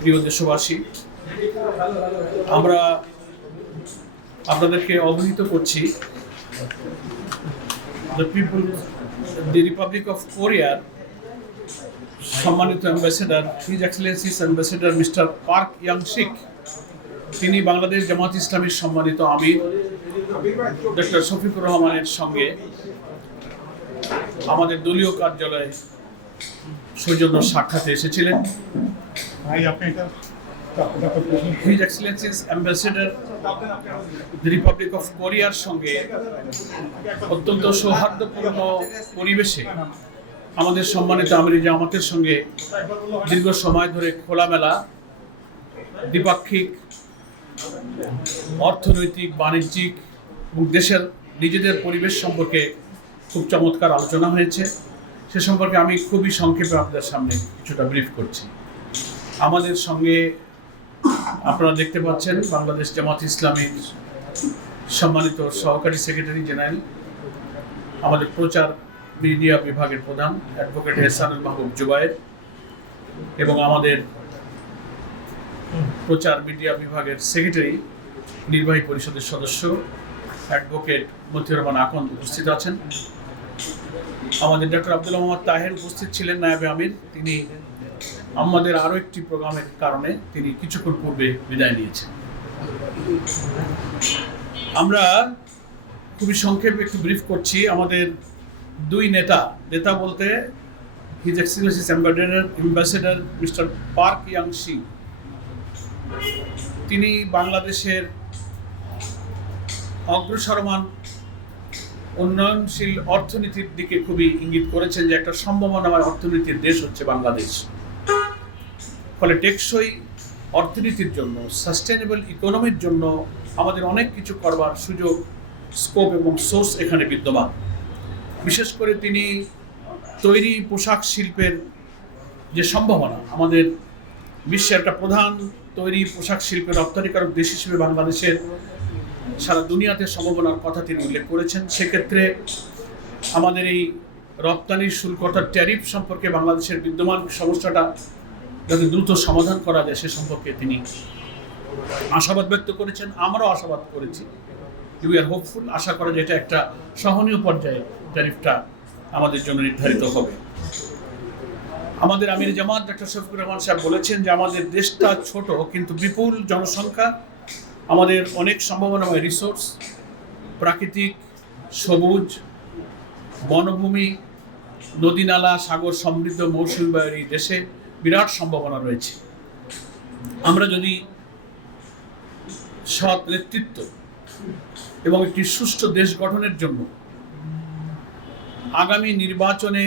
প্রিয় দেশবাসী, আমরা আপনাদেরকে অবহিত করছি দি রিপাবলিক অফ কোরিয়ার সম্মানিত ambassador his excellency ambassador mister Park Young Sik, তিনি বাংলাদেশ জামাত ইসলামীর সম্মানিত আমির ডক্টর শফিকুর রহমানের সঙ্গে আমাদের দলীয় কার্যালয়ে সৌজন্য সাক্ষাতে এসেছিলেন। His excellency ambassador the Republic of কোরিয়ার সঙ্গে অত্যন্ত সৌহার্দ্যপূর্ণ পরিবেশে আমাদের সম্মানিত আমির জামাতের সঙ্গে দীর্ঘ সময় ধরে খোলামেলা দ্বিপাক্ষিক, অর্থনৈতিক, বাণিজ্যিক এবং দেশের নিজেদের পরিবেশ সম্পর্কে খুব চমৎকার আলোচনা হয়েছে। সে সম্পর্কে আমি খুবই সংক্ষেপে আপনাদের সামনে কিছুটা ব্রিফ করছি। আমাদের সঙ্গে আপনারা দেখতে পাচ্ছেন বাংলাদেশ জামাত ইসলামীর সম্মানিত সহকারী সেক্রেটারি জেনারেল, আমাদের প্রচার মিডিয়া বিভাগের প্রধান অ্যাডভোকেট এহসানুল মাহবুব জুবায়ের এবং আমাদের প্রচার মিডিয়া বিভাগের সেক্রেটারি নির্বাহী পরিষদের সদস্য অ্যাডভোকেট মতিউর রহমান আকন্দ উপস্থিত আছেন। আমাদের ডক্টর আব্দুল মোহাম্মদ তাহের উপস্থিত ছিলেন, নায়েবে আমির। তিনি আমাদের আরও একটি প্রোগ্রামের কারণে তিনি কিছুক্ষণ পূর্বে বিদায় নিয়েছেন। আমরা খুবই সংক্ষেপে একটু ব্রিফ করছি। আমাদের দুই নেতা বলতে his excellency ambassador mister Park Young Sik, তিনি বাংলাদেশের অগ্রসরমান উন্নয়নশীল অর্থনীতির দিকে খুবই ইঙ্গিত করেছেন যে একটা সম্ভাবনাময় অর্থনীতির দেশ হচ্ছে বাংলাদেশ। ফলে টেকসই অর্থনীতির জন্য, সাস্টেনেবল ইকোনমির জন্য আমাদের অনেক কিছু করবার সুযোগ, স্কোপ এবং সোর্স এখানে বিদ্যমান। বিশেষ করে তিনি তৈরি পোশাক শিল্পের যে সম্ভাবনা, আমাদের বিশ্বের একটা প্রধান তৈরি পোশাক শিল্পের রপ্তানিকারক দেশ হিসেবে বাংলাদেশের সারা দুনিয়াতে সম্ভাবনার কথা তিনি উল্লেখ করেছেন। সেক্ষেত্রে আমাদের এই রপ্তানির শুল্ক অর্থাৎ ট্যারিফ সম্পর্কে বাংলাদেশের বিদ্যমান সমস্যাটা যাতে দ্রুত সমাধান করা যায় সে সম্পর্কে তিনি আশাবাদ ব্যক্ত করেছেন। আমরাও আশাবাদ করেছি, উই আর হোপফুল। আশা করা যায় এটা একটা সহনীয় পর্যায়ে ট্যারিফটা আমাদের জন্য নির্ধারিত হবে। আমাদের আমির জামাত ডক্টর শফিকুর রহমান সাহেব বলেছেন যে আমাদের দেশটা ছোট কিন্তু বিপুল জনসংখ্যা, আমাদের অনেক সম্ভাবনাময় রিসোর্স, প্রাকৃতিক, সবুজ, বনভূমি, নদী নালা, সাগর সমৃদ্ধ মৌসুমী বায়ুর এই দেশে বিরাট সম্ভাবনা রয়েছে। আমরা যদি সৎ নেতৃত্ব এবং একটি সুষ্ঠু দেশ গঠনের জন্য আগামী নির্বাচনে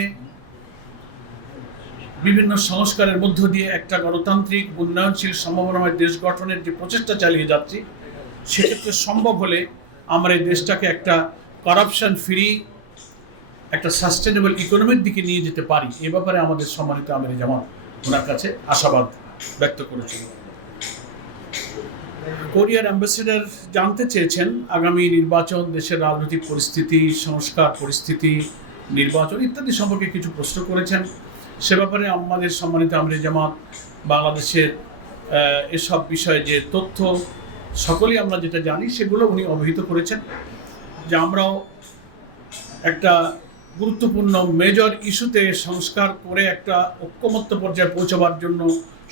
বিভিন্ন সংস্কারের মধ্য দিয়ে একটা গণতান্ত্রিক উন্নয়নশীল সম্ভাবনাময় দেশ গঠনের যে প্রচেষ্টা চালিয়ে যাচ্ছি, সেক্ষেত্রে সম্ভব হলে আমরা এই দেশটাকে একটা করাপশন ফ্রি, একটা সাস্টেনেবল ইকোনমির দিকে নিয়ে যেতে পারি। এ ব্যাপারে আমাদের সম্মানিত আমির জামাত ওনার কাছে আশাবাদ ব্যক্ত করেছিল। কোরিয়ার অ্যাম্বাসেডার জানতে চেয়েছেন আগামী নির্বাচন, দেশের রাজনৈতিক পরিস্থিতি, সংস্কার পরিস্থিতি, নির্বাচন ইত্যাদি সম্পর্কে কিছু প্রশ্ন করেছেন। সে ব্যাপারে আমাদের সম্মানিত আমির জামাত বাংলাদেশের এসব বিষয়ে যে তথ্য সকলেই আমরা যেটা জানি সেগুলো উনি অবহিত করেছেন যে আমরাও একটা গুরুত্বপূর্ণ মেজর ইস্যুতে সংস্কার করে একটা ঐক্যমত্য পর্যায়ে পৌঁছাবার জন্য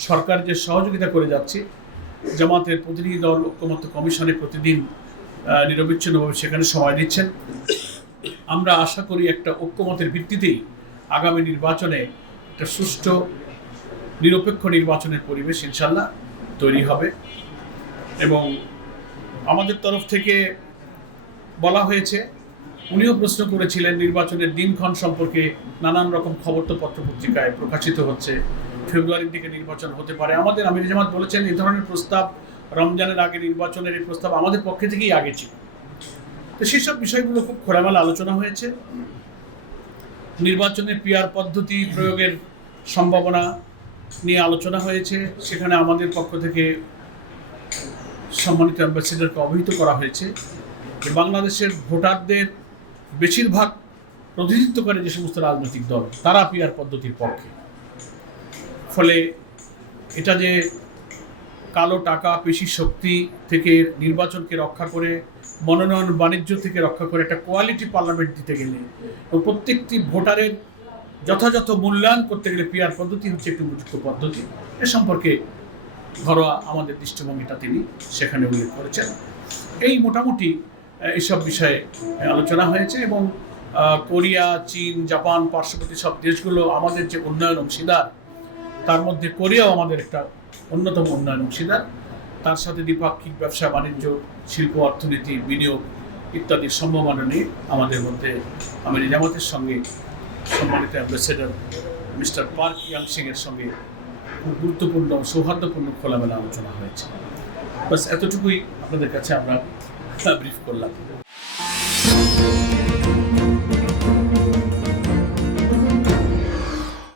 সরকার যে সহযোগিতা করে যাচ্ছে, জামাতের প্রতিনিধি দল ঐক্যমত্য কমিশনে প্রতিদিন নিরবিচ্ছিন্নভাবে সেখানে সময় দিচ্ছেন। আমরা আশা করি একটা ঐক্যমতের ভিত্তিতেই আগামী নির্বাচনে একটা সুষ্ঠু নিরপেক্ষ নির্বাচনের পরিবেশ ইনশাল্লাহ তৈরি হবে। এবং আমাদের তরফ থেকে বলা হয়েছে, উনিও প্রশ্ন করেছিলেন নির্বাচনের দিনক্ষণ সম্পর্কে, নানান রকম খবর তো পত্রপত্রিকায় প্রকাশিত হচ্ছে, ফেব্রুয়ারির দিকে নির্বাচন হতে পারে। আমাদের আমির জামাত বলেছেন এই ধরনের প্রস্তাব রমজানের আগে নির্বাচনের এই প্রস্তাব আমাদের পক্ষে থেকেই আগে ছিল। তো সেসব বিষয়গুলো খুব খোলামেলা আলোচনা হয়েছে। নির্বাচনে পিআর পদ্ধতি প্রয়োগের সম্ভাবনা নিয়ে আলোচনা হয়েছে। সেখানে আমাদের পক্ষ থেকে সম্মানিত অ্যাম্বাসেডারকে অবহিত করা হয়েছে যে বাংলাদেশের ভোটারদের বেশিরভাগ প্রতিনিধিত্ব করে যে সমস্ত রাজনৈতিক দল তারা পিআর পদ্ধতির পক্ষে। ফলে এটা যে কালো টাকা পেশি শক্তি থেকে নির্বাচনকে রক্ষা করে মনোনয়ন বাণিজ্য থেকে রক্ষা করে একটা কোয়ালিটি পার্লামেন্ট দিতে গেলে এবং প্রত্যেকটি ভোটারের যথাযথ মূল্যায়ন করতে গেলে পিআর পদ্ধতি হচ্ছে একটি উপযুক্ত পদ্ধতি। এ সম্পর্কে ঘরোয়া আমাদের দৃষ্টিভঙ্গিটা তিনি সেখানে উল্লেখ করেছেন। এই মোটামুটি এইসব বিষয়ে আলোচনা হয়েছে এবং কোরিয়া, চীন, জাপান, পার্শ্ববর্তী সব দেশগুলো আমাদের যে উন্নয়ন অংশীদার, তার মধ্যে কোরিয়াও আমাদের একটা অন্যতম উন্নয়ন অংশীদার। তার সাথে দ্বিপাক্ষিক ব্যবসা বাণিজ্য, শিল্প, অর্থনীতি, বিনিয়োগ ইত্যাদির সম্ভাবনা নিয়ে আমাদের মধ্যে আমিরি জামাতের সঙ্গে সম্মানিত অ্যাম্বাসেডর মিস্টার পার্ক ইয়াংসিং এর সঙ্গে খুব গুরুত্বপূর্ণ, সৌহার্দ্যপূর্ণ খোলামেলা আলোচনা হয়েছে। বাস এতটুকুই আপনাদের কাছে আমরা ব্রিফ করলাম।